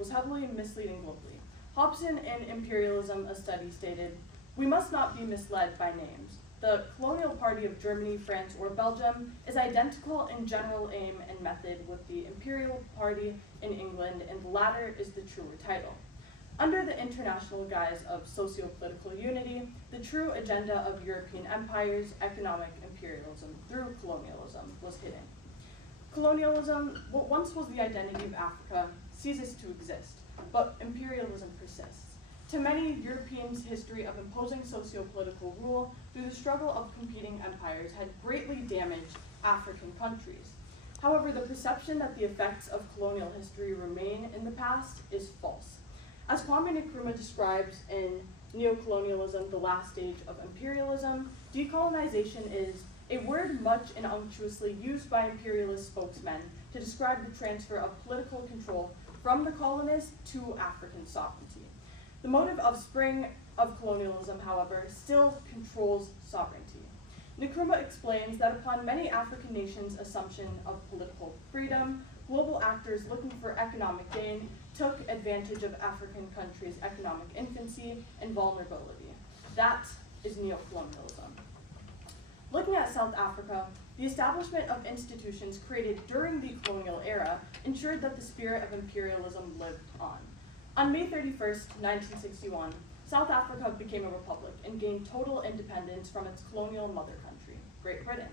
was heavily misleading globally. Hobson in Imperialism, a study stated, "We must not be misled by names. The colonial party of Germany, France, or Belgium is identical in general aim and method with the imperial party in England, and the latter is the truer title. Under the international guise of socio-political unity, the true agenda of European empires, economic imperialism through colonialism, was hidden. Colonialism, what once was the identity of Africa, ceases to exist, but imperialism persists. To many, Europeans' history of imposing socio-political rule through the struggle of competing empires had greatly damaged African countries. However, the perception that the effects of colonial history remain in the past is false. As Kwame Nkrumah describes in Neocolonialism, the Last Stage of Imperialism, decolonization is a word much and unctuously used by imperialist spokesmen to describe the transfer of political control from the colonists to African sovereignty. The motive of spring of colonialism, however, still controls sovereignty. Nkrumah explains that upon many African nations' assumption of political freedom, global actors looking for economic gain took advantage of African countries' economic infancy and vulnerability. That is neocolonialism. Looking at South Africa, the establishment of institutions created during the colonial era ensured that the spirit of imperialism lived on. On May 31st, 1961, South Africa became a republic and gained total independence from its colonial mother country, Great Britain.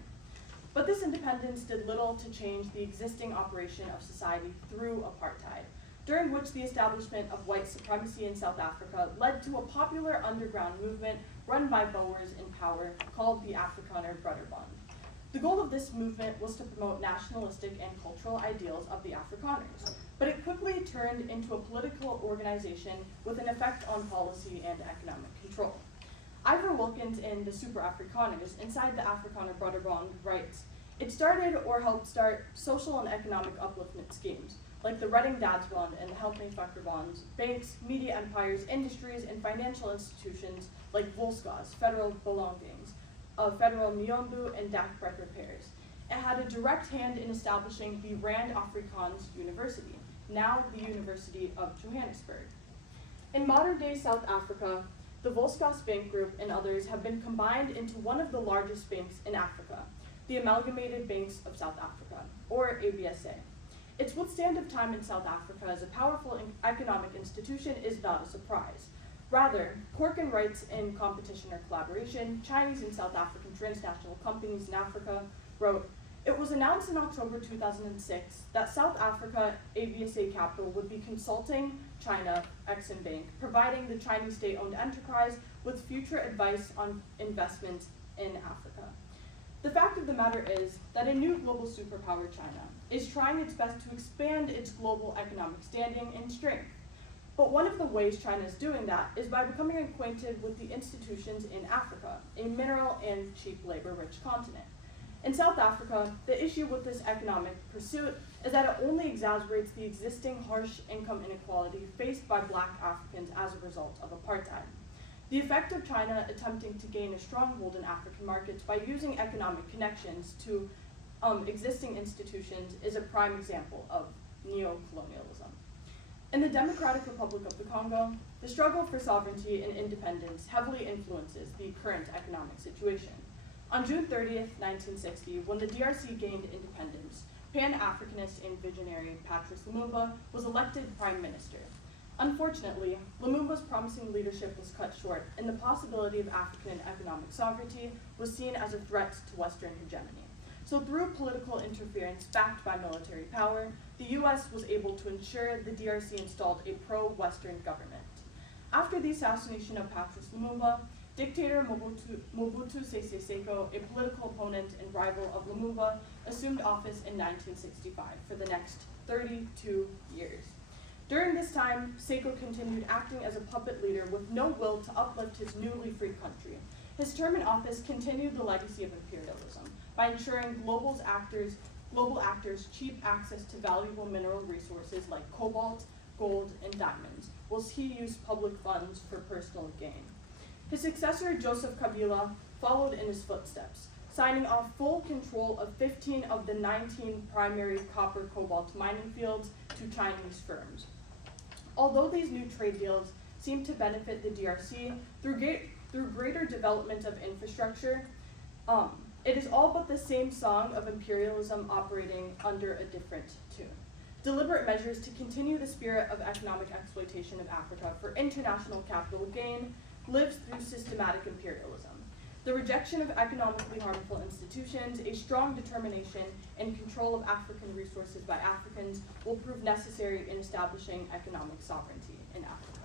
But this independence did little to change the existing operation of society through apartheid, during which the establishment of white supremacy in South Africa led to a popular underground movement run by Boers in power called the Afrikaner Broederbond. The goal of this movement was to promote nationalistic and cultural ideals of the Afrikaners, but it quickly turned into a political organization with an effect on policy and economic control. Ivor Wilkins in The Super Afrikaners inside the Afrikaner Broederbond writes, "It started or helped start social and economic upliftment schemes, like the Redding Dadsbond and the Help Me Vakkerbonds, banks, media empires, industries, and financial institutions like Volkskas, Federal Belongings, Federal Nyombu, and Dakbrekker Pairs. It had a direct hand in establishing the Rand Afrikaans University, now the University of Johannesburg. In modern-day South Africa, the Volkskas Bank Group and others have been combined into one of the largest banks in Africa, the Amalgamated Banks of South Africa, or ABSA. Its withstand of time in South Africa as a powerful economic institution is not a surprise. Rather, Corkin writes in Competition or Collaboration, Chinese and South African Transnational Companies in Africa, wrote, "It was announced in October 2006 that South Africa ABSA Capital would be consulting China Exim Bank, providing the Chinese state-owned enterprise with future advice on investments in Africa. The fact of the matter is that a new global superpower, China, is trying its best to expand its global economic standing and strength. But one of the ways China is doing that is by becoming acquainted with the institutions in Africa, a mineral and cheap labor-rich continent. In South Africa, the issue with this economic pursuit is that it only exacerbates the existing harsh income inequality faced by Black Africans as a result of apartheid. The effect of China attempting to gain a stronghold in African markets by using economic connections to existing institutions is a prime example of neocolonialism. In the Democratic Republic of the Congo, the struggle for sovereignty and independence heavily influences the current economic situation. On June 30th, 1960, when the DRC gained independence, Pan-Africanist and visionary Patrice Lumumba was elected prime minister. Unfortunately, Lumumba's promising leadership was cut short, and the possibility of African economic sovereignty was seen as a threat to Western hegemony. So through political interference backed by military power, the US was able to ensure the DRC installed a pro-Western government. After the assassination of Patrice Lumumba, dictator Mobutu Sese Seko, a political opponent and rival of Lumumba, assumed office in 1965 for the next 32 years. During this time, Seko continued acting as a puppet leader with no will to uplift his newly free country. His term in office continued the legacy of imperialism by ensuring global actors cheap access to valuable mineral resources like cobalt, gold, and diamonds, whilst he used public funds for personal gain. His successor, Joseph Kabila, followed in his footsteps, signing off full control of 15 of the 19 primary copper-cobalt mining fields to Chinese firms. Although these new trade deals seem to benefit the DRC through greater development of infrastructure, it is all but the same song of imperialism operating under a different tune. Deliberate measures to continue the spirit of economic exploitation of Africa for international capital gain lives through systematic imperialism. The rejection of economically harmful institutions, a strong determination and control of African resources by Africans will prove necessary in establishing economic sovereignty in Africa.